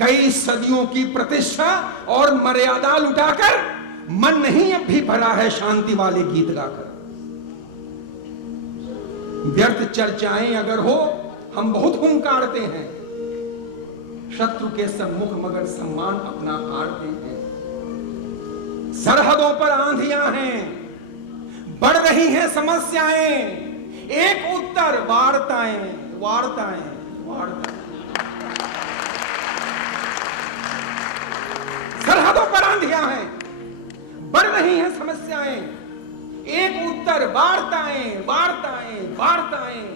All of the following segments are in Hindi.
कई सदियों की प्रतिष्ठा और मर्यादा लुटाकर मन नहीं अब भी भरा है शांति वाले गीत गाकर। व्यर्थ चर्चाएं अगर हो हम बहुत हुंकारते हैं, शत्रु के सम्मुख मगर सम्मान अपना हारते हैं। सरहदों पर आंधियां हैं, बढ़ रही हैं समस्याएं, एक उत्तर वार्ताएं वार्ताएं वार्ताएं। सरहदों पर आंधियां हैं, बढ़ रही हैं समस्याएं, एक उत्तर वार्ताएं वार्ताएं वार्ताएं।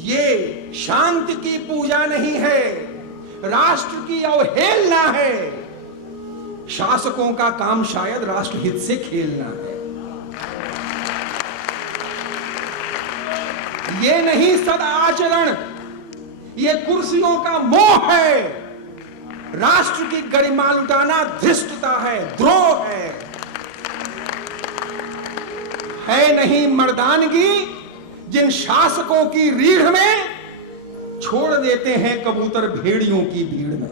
ये शांति की पूजा नहीं है, राष्ट्र की अवहेलना है। शासकों का काम शायद राष्ट्रहित से खेलना है। ये नहीं सदाचरण, ये कुर्सियों का मोह है। राष्ट्र की गरिमा लुटाना धृष्टता है, द्रोह है नहीं मर्दानगी जिन शासकों की रीढ़ में छोड़ देते हैं कबूतर भेड़ियों की भीड़ में।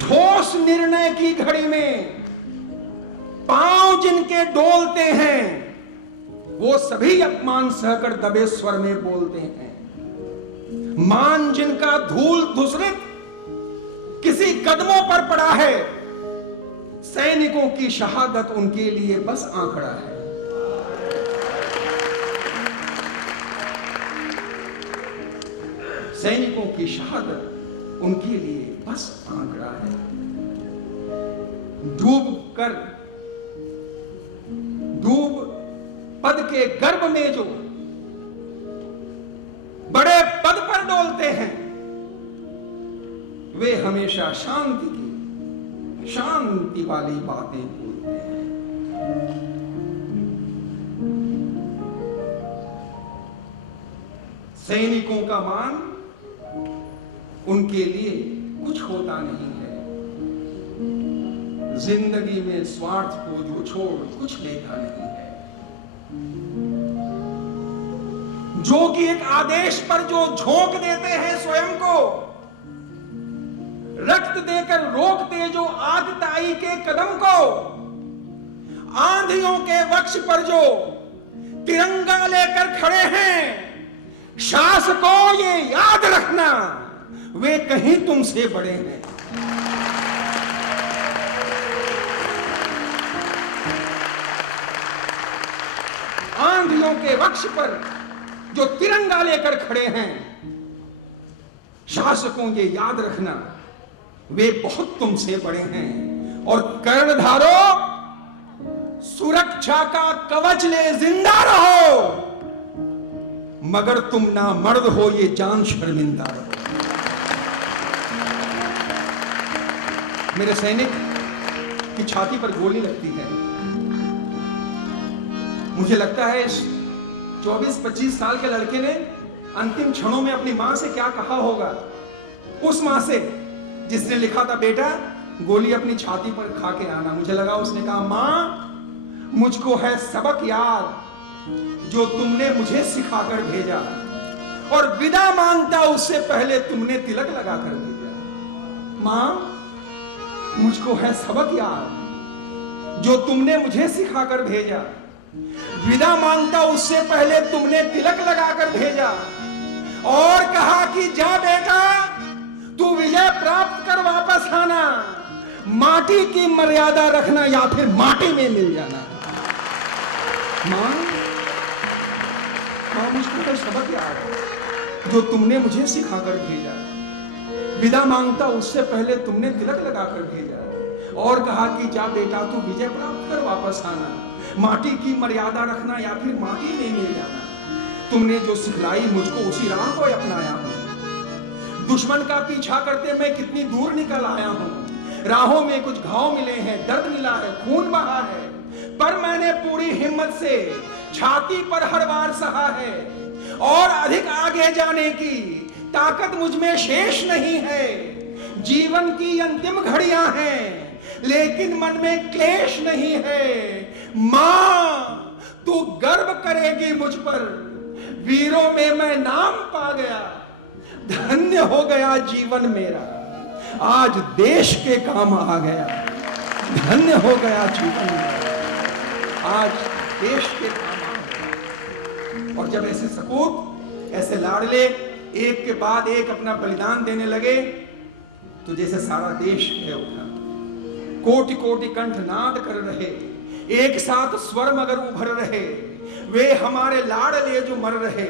ठोस निर्णय की घड़ी में पांव जिनके डोलते हैं वो सभी अपमान सहकर दबे स्वर में बोलते हैं। मान जिनका धूल धूसरित किसी कदमों पर पड़ा है, सैनिकों की शहादत उनके लिए बस आंकड़ा है। सैनिकों की शहादत उनके लिए बस आंकड़ा है। डूब पद के गर्भ में जो बड़े पद पर डोलते हैं, वे हमेशा शांति वाली बातें बोलते हैं। सैनिकों का मान उनके लिए कुछ होता नहीं है। जिंदगी में स्वार्थ को जो छोड़ कुछ लेता नहीं है। जो कि एक आदेश पर जो झोंक देते हैं स्वयं को, रक्त देकर रोकते जो आगताई के कदम को, आंधियों के वक्ष पर जो तिरंगा लेकर खड़े हैं, शासकों ये याद रखना वे कहीं तुमसे बड़े हैं। आंधियों के वक्ष पर जो तिरंगा लेकर खड़े हैं, शासकों ये याद रखना वे बहुत तुमसे बड़े हैं। और कर्णधारो सुरक्षा का कवच ले जिंदा रहो, मगर तुम ना मर्द हो ये जान शर्मिंदा रहो। मेरे सैनिक की छाती पर गोली लगती है। मुझे लगता है इस 24-25 साल के लड़के ने अंतिम क्षणों में अपनी मां से क्या कहा होगा। उस मां से जिसने लिखा था बेटा गोली अपनी छाती पर खा के आना। मुझे लगा उसने कहा मां मुझको है सबक याद जो तुमने मुझे सिखाकर भेजा, और विदा मांगता उससे पहले तुमने तिलक लगाकर भेजा। मां मुझको है सबक याद जो तुमने मुझे सिखाकर भेजा, विदा मांगता उससे पहले तुमने तिलक लगाकर भेजा, और कहा कि जा बेटा तू विजय प्राप्त कर वापस आना, माटी की मर्यादा रखना या फिर माटी में मिल जाना। मां मुझको तो सबक याद है जो तुमने मुझे सिखाकर भेजा, विदा मांगता उससे पहले तुमने तिलक लगाकर भेजा, और कहा कि जा बेटा तू विजय प्राप्त कर वापस आना, माटी की मर्यादा रखना या फिर माटी में मिल जाना। तुमने जो सिखलाई मुझको उसी राह को अपनाया हूं। दुश्मन का पीछा करते मैं कितनी दूर निकल आया हूं। राहों में कुछ घाव मिले हैं, दर्द मिला है, खून बहा है, पर मैंने पूरी हिम्मत से छाती पर हर बार सहा है, और अधिक आगे जाने की ताकत मुझ में शेष नहीं है। जीवन की अंतिम घड़ियां हैं, लेकिन मन में क्लेश नहीं है। मां तू गर्व करेगी मुझ पर, वीरों में मैं नाम पा गया, धन्य हो गया जीवन मेरा, आज देश के काम आ गया, धन्य हो गया जीवन मेरा, आज देश के काम आ गया। और जब ऐसे सपूत, ऐसे लाडले एक के बाद एक अपना बलिदान देने लगे तो जैसे सारा देश कह उठा, कोटि कोटि कंठ नाद कर रहे, एक साथ स्वर मगर उभर रहे, वे हमारे लाडले जो मर रहे,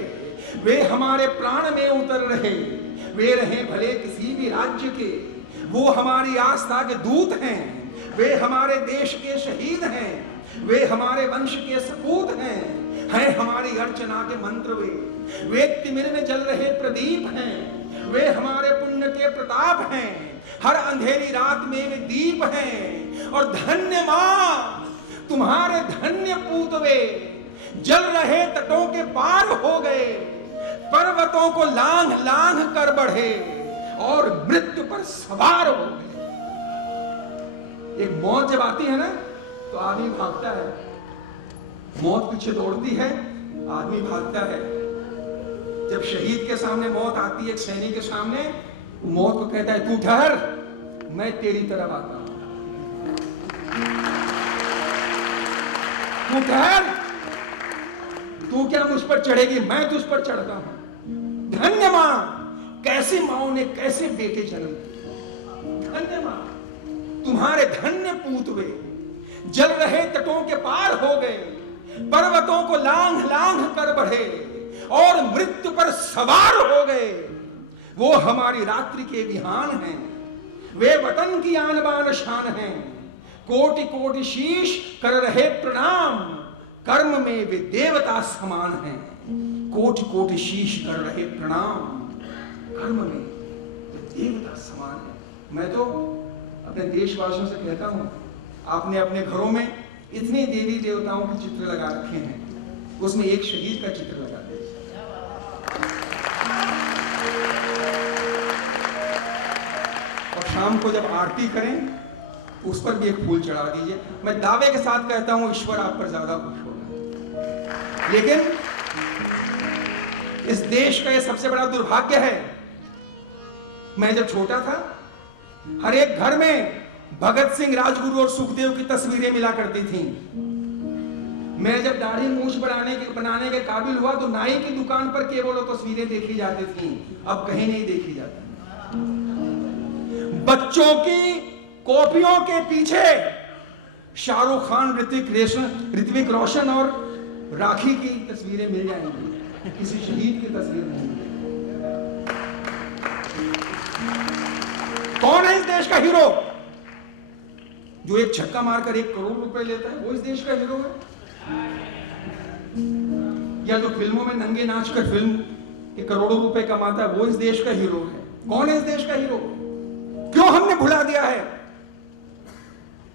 वे हमारे प्राण में उतर रहे, वे रहे भले किसी भी राज्य के, वो हमारी आस्था के दूत हैं, वे हमारे देश के शहीद हैं, वे हमारे वंश के सपूत हैं हमारी अर्चना के मंत्र, वे तिमिर में जल रहे प्रदीप हैं, वे हमारे पुण्य के प्रताप हैं, हर अंधेरी रात में वे दीप हैं। और धन्य मां तुम्हारे धन्य पूत वे, जल रहे तटों के पार हो गए, पर्वतों को लांघ लांघ कर बढ़े और मृत्यु पर सवार हो गए। एक मौत जब आती है ना तो आदमी भागता है, मौत पीछे दौड़ती है, आदमी भागता है। जब शहीद के सामने मौत आती है, एक सैनिक के सामने, मौत को कहता है तू ठहर, मैं तेरी तरफ आता हूं, तू ठहर, तू क्या मुझ पर चढ़ेगी, मैं तुझ पर चढ़ता हूं। धन्य मां, कैसी माओ ने कैसे बेटे जन्म दिए, धन्य मां तुम्हारे धन्य पूत वे, जल रहे तटों के पार हो गए, पर्वतों को लांघ लांघ कर बढ़े और मृत्यु पर सवार हो गए। वो हमारी रात्रि के विहान हैं, वे वतन की आन बान शान हैं, कोटि कोटि शीश कर रहे प्रणाम, कर्म में वे देवता समान हैं। कोटि कोटि शीश कर रहे प्रणाम, कर्म में वे देवता समान हैं। मैं तो अपने देशवासियों से कहता हूं, आपने अपने घरों में इतने देवी देवताओं के चित्र लगा रखे हैं, उसमें एक शहीद का चित्र लगा दें। और शाम को जब आरती करें उस पर भी एक फूल चढ़ा दीजिए। मैं दावे के साथ कहता हूं ईश्वर आप पर ज्यादा खुश होगा। लेकिन इस देश का यह सबसे बड़ा दुर्भाग्य है, मैं जब छोटा था हर एक घर में भगत सिंह, राजगुरु और सुखदेव की तस्वीरें मिला करती थीं। मैं जब दाढ़ी मूछ बनाने के काबिल हुआ तो नाई की दुकान पर केवल वो तस्वीरें देखी जाती थीं, अब कहीं नहीं देखी जाती। बच्चों की कॉपियों के पीछे शाहरुख खान, ऋतिक रोशन और राखी की तस्वीरें मिल जाएंगी, किसी शहीद की तस्वीर नहीं मिलेगी। कौन है इस देश का हीरो जो एक छक्का मारकर 1 करोड़ रुपए लेता है? वो इस देश का हीरो है? या जो फिल्मों में नंगे नाच कर फिल्म के करोड़ों रुपए कमाता है, वो इस देश का हीरो है? कौन है इस देश का हीरो? क्यों हमने भुला दिया है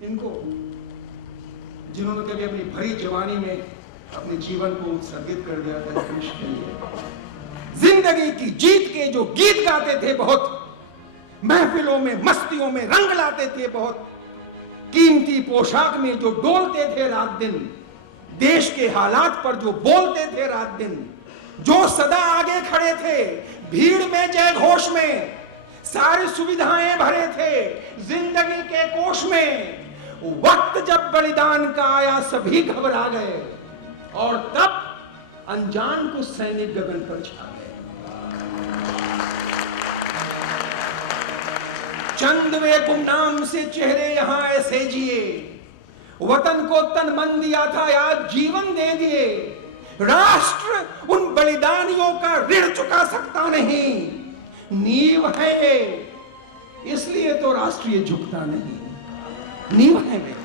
इनको, जिन्होंने कभी अपनी भरी जवानी में अपने जीवन को उत्सर्गित कर दिया था देश के लिए। जिंदगी की जीत के जो गीत गाते थे बहुत, महफिलों में मस्तियों में रंग लाते थे बहुत, कीमती पोशाक में जो डोलते थे रात दिन, देश के हालात पर जो बोलते थे रात दिन, जो सदा आगे खड़े थे भीड़ में जय घोष में, सारी सुविधाएं भरे थे जिंदगी के कोष में। वक्त जब बलिदान का आया सभी घबरा गए और तब अनजान को सैनिक गगन पर छा गए। चंद वे गुमनाम से चेहरे यहां ऐसे जिए, वतन को तन मन दिया था आज जीवन दे दिए। राष्ट्र उन बलिदानियों का ऋण चुका सकता नहीं, नींव है ये इसलिए तो राष्ट्रीय झुकता नहीं, नींव है वे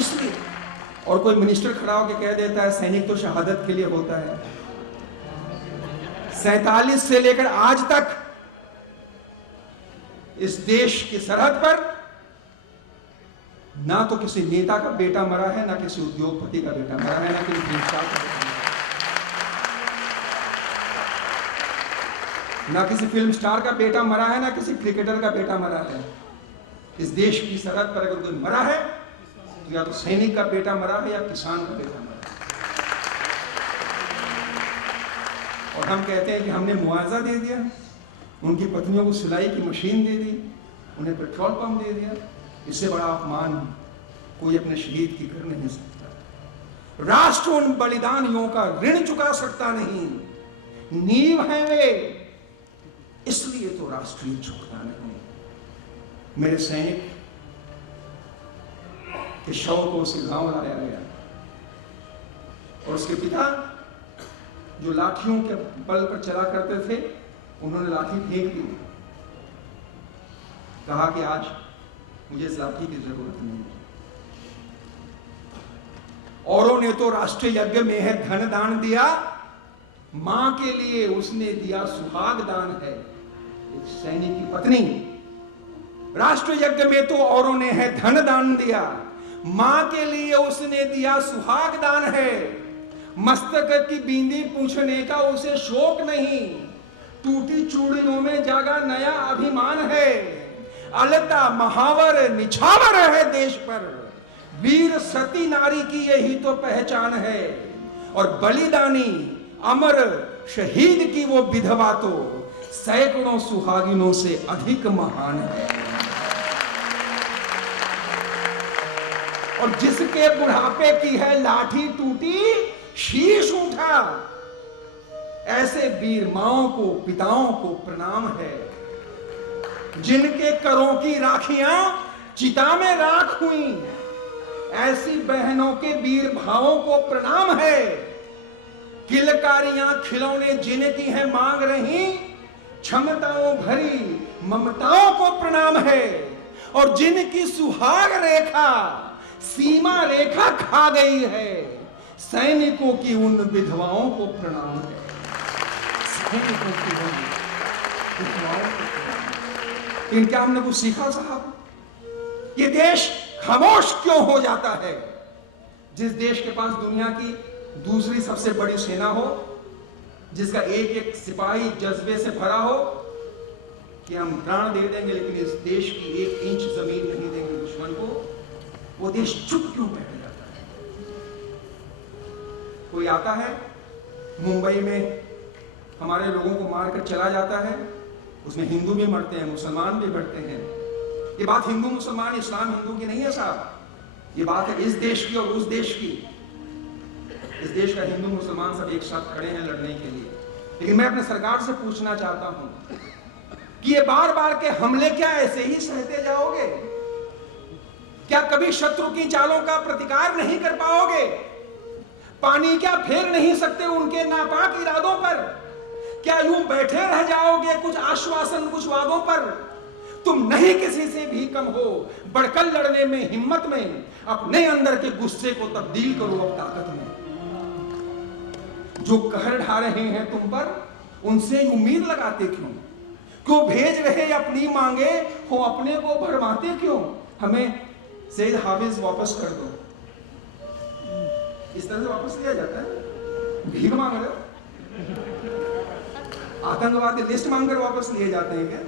इसलिए। और कोई मिनिस्टर खड़ा होकर कह देता है सैनिक तो शहादत के लिए होता है। 47 से लेकर आज तक इस देश की सरहद पर ना तो किसी नेता का बेटा मरा है, ना किसी उद्योगपति का बेटा मरा है, ना किसी फिल्म स्टार का बेटा मरा है, ना किसी फिल्म स्टार का बेटा मरा है, ना किसी क्रिकेटर का बेटा मरा है। इस देश की सरहद पर अगर कोई मरा है तो या तो सैनिक का बेटा मरा है या किसान का बेटा मरा है। और हम कहते हैं कि हमने मुआवजा दे दिया, उनकी पत्नियों को सिलाई की मशीन दे दी, उन्हें पेट्रोल पंप दे दिया। इससे बड़ा अपमान कोई अपने शहीद की कर नहीं सकता। राष्ट्र उन बलिदानियों का ऋण चुका सकता नहीं, नींव है वे, इसलिए तो राष्ट्रीय झुकता नहीं। मेरे सैनिक के शव को उसे गांव लाया गया और उसके पिता जो लाठियों के बल पर चला करते थे, उन्होंने लाठी फेंक दी, कहा कि आज मुझे इस लाठी की जरूरत नहीं। औरों ने तो राष्ट्रीय यज्ञ में है धन दान दिया, मां के लिए उसने दिया सुहाग दान है। एक सैनिक की पत्नी, राष्ट्रीय यज्ञ में तो औरों ने है धन दान दिया, मां के लिए उसने दिया सुहाग दान है। मस्तक की बिंदी पूछने का उसे शौक नहीं, टूटी चूड़ियों में जागा नया अभिमान है। अलता महावर निछावर है देश पर, वीर सती नारी की यही तो पहचान है। और बलिदानी अमर शहीद की वो विधवा तो सैकड़ों सुहागिनों से अधिक महान है। और जिसके बुढ़ापे की है लाठी टूटी, शीश उठा, ऐसे वीर माओं को पिताओं को प्रणाम है। जिनके करों की राखियां चिता में राख हुई, ऐसी बहनों के वीर भावों को प्रणाम है। किलकारियां खिलौने जिनकी है मांग रही, क्षमताओं भरी ममताओं को प्रणाम है। और जिनकी सुहाग रेखा सीमा रेखा खा गई है, सैनिकों की उन विधवाओं को प्रणाम है। सैनिकों की उन विधवाओं को प्रणाम। इनका हमने कुछ सीखा साहब? ये देश खामोश क्यों हो जाता है? जिस देश के पास दुनिया की दूसरी सबसे बड़ी सेना हो, जिसका एक एक सिपाही जज्बे से भरा हो कि हम प्राण दे देंगे लेकिन इस देश की 1 इंच जमीन नहीं देंगे दुश्मन को, वो देश चुप क्यों बैठ जाता है? कोई आता है मुंबई में, हमारे लोगों को मारकर चला जाता है, उसमें हिंदू भी मरते हैं, मुसलमान भी मरते हैं। ये बात हिंदू मुसलमान इस्लाम हिंदू की नहीं है साहब, ये बात है इस देश की और उस देश की। इस देश का हिंदू मुसलमान सब एक साथ खड़े हैं लड़ने के लिए। लेकिन मैं अपने सरकार से पूछना चाहता हूं कि ये बार बार के हमले क्या ऐसे ही सहते जाओगे? क्या कभी शत्रु की चालों का प्रतिकार नहीं कर पाओगे? पानी क्या फेर नहीं सकते उनके नापाक इरादों पर? क्या यूं बैठे रह जाओगे कुछ आश्वासन कुछ वादों पर? तुम नहीं किसी से भी कम हो, बढ़कर लड़ने में, हिम्मत में। अपने अंदर के गुस्से को तब्दील करो अब ताकत में। जो कहर ढा रहे हैं तुम पर, उनसे उम्मीद लगाते क्यों? क्यों भेज रहे अपनी मांगे हो, अपने को भरमाते क्यों? हमें सैयद हाफिज वापस कर दो, इस तरह से वापस लिया जाता है? भीख मांग रहे हो? आतंकवादी लिस्ट मांगकर वापस लिए जाते हैं क्या?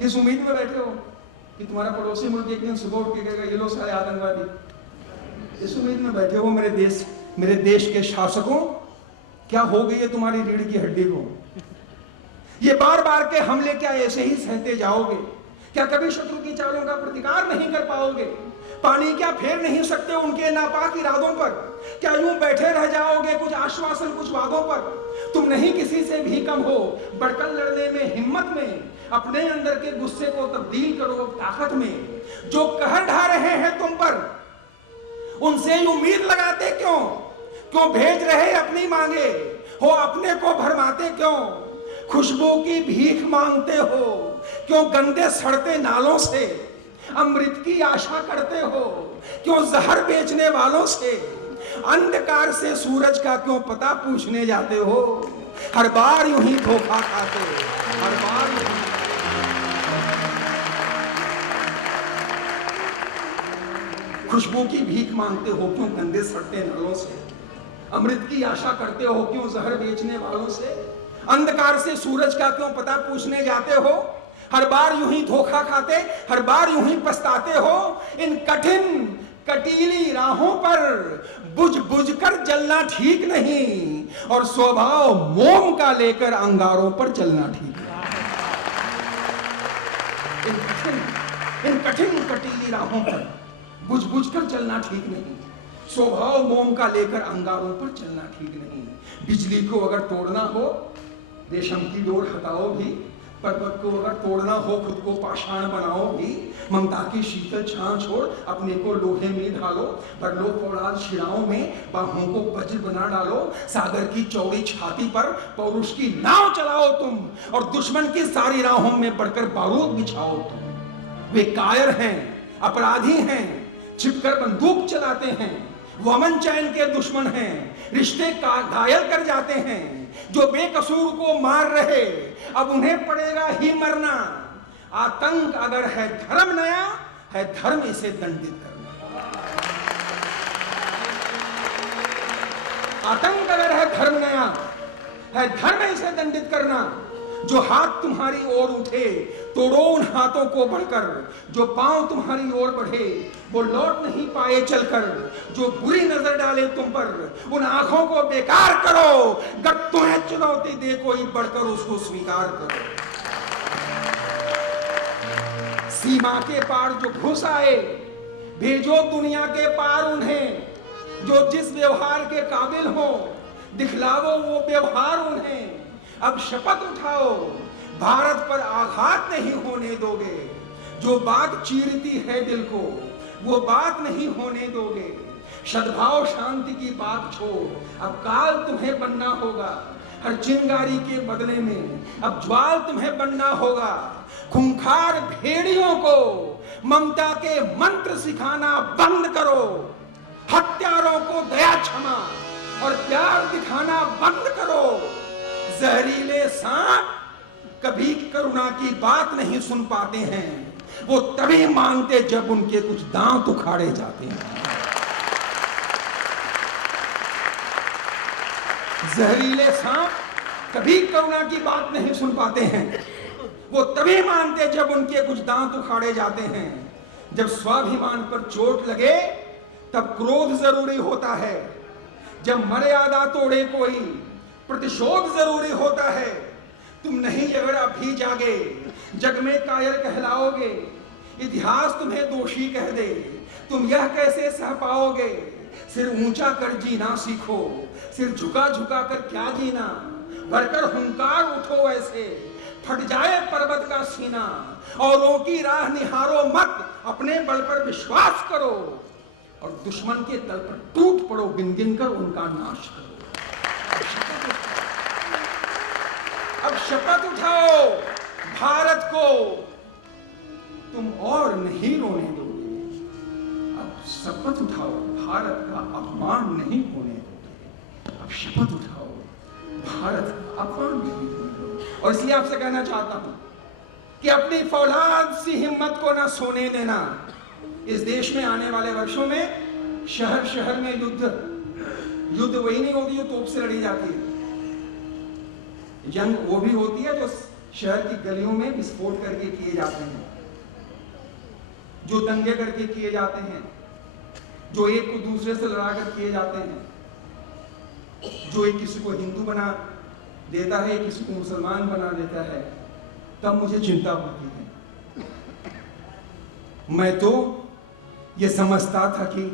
किस उम्मीद में बैठे हो कि तुम्हारा पड़ोसी मुल्क एक दिन सुबह उठ के कहेगा ये लो सारे आतंकवादी? इस उम्मीद में बैठे हो मेरे देश के शासकों, क्या हो गई है तुम्हारी रीढ़ की हड्डी को? ये बार बार के हमले क्या ऐसे ही सहते जाओगे? क्या कभी शत्रु की चालों का प्रतिकार नहीं कर पाओगे? पानी क्या फेर नहीं सकते उनके नापाक इरादों पर? क्या यूं बैठे रह जाओगे कुछ आश्वासन कुछ वादों पर? तुम नहीं किसी से भी कम हो, बढ़कर लड़ने में, हिम्मत में। अपने अंदर के गुस्से को तब्दील करो ताकत में। जो कहर ढा रहे हैं तुम पर, उनसे उम्मीद लगाते क्यों? क्यों भेज रहे अपनी मांगे हो, अपने को भरमाते क्यों? खुशबू की भीख मांगते हो, क्यों गंदे सड़ते नालों से? अमृत की आशा करते हो, क्यों जहर बेचने वालों से? अंधकार से सूरज का क्यों पता पूछने जाते हो? हर बार यूं ही धोखा खाते, हर बार यूं ही। खुशबू की भीख मांगते हो, क्यों गंदे सड़ते नालों से? अमृत की आशा करते हो, क्यों जहर बेचने वालों से? अंधकार से सूरज का क्यों पता पूछने जाते हो? हर बार यूं ही धोखा खाते, हर बार यूं ही पछताते हो। इन कठिन कटीली राहों पर बुझ बुझ कर जलना ठीक नहीं, और स्वभाव मोम का लेकर अंगारों पर चलना ठीक नहीं। इन कठिन कटीली राहों पर बुझ बुझ कर चलना ठीक नहीं। स्वभाव मोम का लेकर अंगारों पर चलना ठीक नहीं। बिजली को अगर तोड़ना हो रेशम की डोर हटाओ भी, पर्वत को अगर तोड़ना हो खुद को पाषाण बनाओ भी, ममता की शीतल छां छोड़ अपने को लोहे में ढालो, परलो फौलाद शिराओं में बाहों को वज्र बना डालो, सागर की चौड़ी छाती पर पौरुष की नाव चलाओ तुम, और दुश्मन की सारी राहों में बढ़कर बारूद बिछाओ तुम। वे कायर हैं, अपराधी हैं, छिपकर बंदूक चलाते हैं, वो अमन चैन के दुश्मन हैं, रिश्ते घायल कर जाते हैं। जो बेकसूर को मार रहे अब उन्हें पड़ेगा ही मरना। आतंक अगर है धर्म नया, है धर्म इसे दंडित करना। आतंक अगर है धर्म नया, है धर्म इसे दंडित करना। जो हाथ तुम्हारी ओर उठे तोड़ो उन हाथों को बढ़कर, जो पांव तुम्हारी ओर बढ़े वो लौट नहीं पाए चलकर, जो बुरी नजर डाले तुम पर उन आंखों को बेकार करो, अगर तुम्हें चुनौती दे कोई बढ़कर उसको स्वीकार करो। सीमा के पार जो घुस आए भेजो दुनिया के पार उन्हें, जो जिस व्यवहार के काबिल हो दिखलावो वो व्यवहार उन्हें। अब शपथ उठाओ भारत पर आघात नहीं होने दोगे, जो बात चीरती है दिल को वो बात नहीं होने दोगे। सद्भाव शांति की बात छोड़ अब काल तुम्हें बनना होगा, हर चिंगारी के बदले में अब ज्वाल तुम्हें बनना होगा। खूंखार भेड़ियों को ममता के मंत्र सिखाना बंद करो, हत्यारों को दया क्षमा और प्यार दिखाना बंद करो। जहरीले सांप कभी करुणा की बात नहीं सुन पाते हैं, वो तभी मानते जब उनके कुछ दांत उखाड़े जाते हैं। जहरीले सांप कभी करुणा की बात नहीं सुन पाते हैं, वो तभी मानते जब उनके कुछ दांत उखाड़े जाते हैं। जब स्वाभिमान पर चोट लगे तब क्रोध जरूरी होता है, जब मर्यादा तोड़े कोई प्रतिशोध जरूरी होता है। तुम नहीं अगर अभी जागे जग में कायर कहलाओगे, इतिहास तुम्हें दोषी कह दे तुम यह कैसे सह पाओगे। सिर ऊंचा कर जीना सीखो, सिर झुका झुका कर क्या जीना, भरकर हुंकार उठो ऐसे फट जाए पर्वत का सीना। औरों की राह निहारो मत, अपने बल पर विश्वास करो, और दुश्मन के तल पर टूट पड़ो गिन गिन कर उनका नाश करो। अब शपथ उठाओ भारत को तुम और नहीं रोने दोगे। अब शपथ उठाओ भारत का अपमान नहीं होने दोगे। अब शपथ उठाओ भारत का अपमान नहीं होने दोगे। और इसलिए आपसे कहना चाहता हूं कि अपनी फौलाद सी हिम्मत को ना सोने देना। इस देश में आने वाले वर्षों में शहर शहर में युद्ध वही नहीं होती जो तोप से लड़ी जाती है। जंग वो भी होती है जो शहर की गलियों में विस्फोट करके किए जाते हैं, जो दंगे करके किए जाते हैं, जो एक को दूसरे से लड़ाकर किए जाते हैं, जो एक किसी को हिंदू बना देता है, किसी को मुसलमान बना देता है। तब मुझे चिंता होती है। मैं तो ये समझता था कि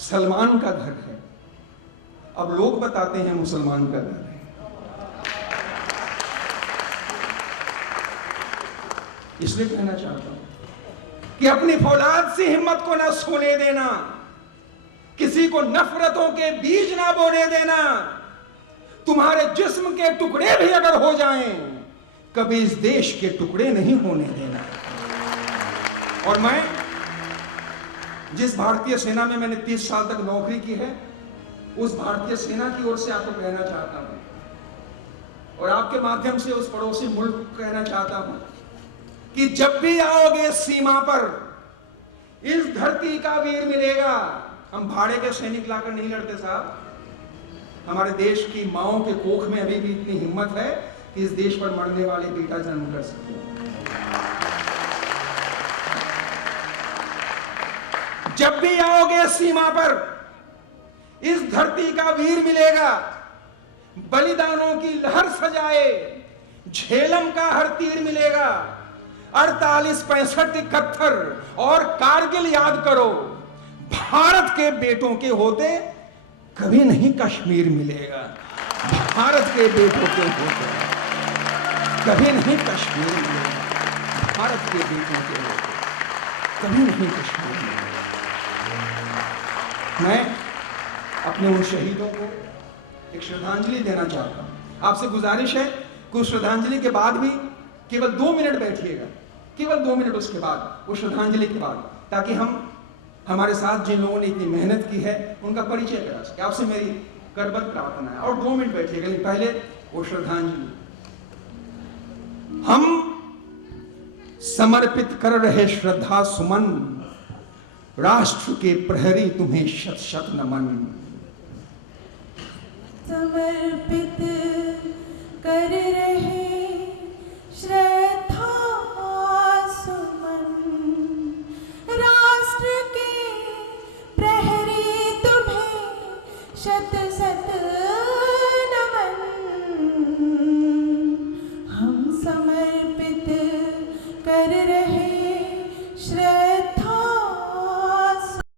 सलमान का घर है, अब लोग बताते हैं मुसलमान का घर है। इसलिए कहना चाहता हूं कि अपनी फौलाद से हिम्मत को ना सोने देना, किसी को नफरतों के बीज ना बोने देना। तुम्हारे जिस्म के टुकड़े भी अगर हो जाएं, कभी इस देश के टुकड़े नहीं होने देना। और मैं जिस भारतीय सेना में मैंने 30 साल तक नौकरी की है, उस भारतीय सेना की ओर से आपको कहना चाहता हूं, और आपके माध्यम से उस पड़ोसी मुल्क को कहना चाहता हूं कि जब भी आओगे सीमा पर, इस धरती का वीर मिलेगा। हम भाड़े के सैनिक लाकर नहीं लड़ते साहब। हमारे देश की माओं के कोख में अभी भी इतनी हिम्मत है कि इस देश पर मरने वाले बेटा जन्म कर सकते हैं। जब भी आओगे सीमा पर, इस धरती का वीर मिलेगा। बलिदानों की लहर सजाए, झेलम का हर तीर मिलेगा, 48, 65, 71 और कारगिल याद करो। भारत के बेटों के होते कभी नहीं कश्मीर मिलेगा, भारत के बेटों के होते कभी नहीं कश्मीर मिलेगा, भारत के बेटों के होते कभी नहीं कश्मीर मिलेगा। मैं अपने उन शहीदों को एक श्रद्धांजलि देना चाहता हूं। आपसे गुजारिश है कि उस श्रद्धांजलि के बाद भी केवल 2 मिनट बैठिएगा, केवल 2 मिनट उसके बाद, उस श्रद्धांजलि के बाद, ताकि हम हमारे साथ जिन लोगों ने इतनी मेहनत की है उनका परिचय करा सके। आपसे मेरी करबद्ध प्रार्थना है, और 2 मिनट बैठिएगा, लेकिन पहले वो श्रद्धांजलि हम समर्पित कर रहे श्रद्धा सुमन, राष्ट्र के प्रहरी तुम्हें शत शत नमन। समर्पित कर रहे श्रद्धा सुमन, राष्ट्र के प्रहरी तुम्हें शत शत नमन। हम समर्पित कर रहे